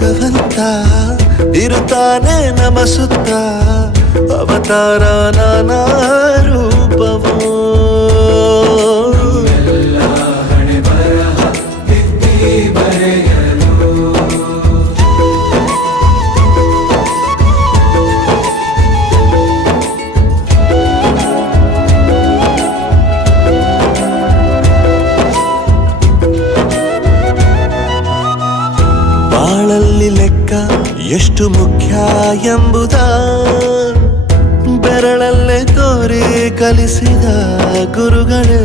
ಭಗವಂತ ಇರುತ್ತಾನೆ ನಮ ಸುತ್ತ ಅವತಾರ ನಾನಾ ರೂಪವೋ ಬಾಳಲ್ಲಿ ಲೆಕ್ಕ ಎಷ್ಟು ಮುಖ್ಯ ಎಂಬುದ ಬೆರಳಲ್ಲೇ ತೋರಿ ಕಲಿಸಿದ ಗುರುಗಳೇ.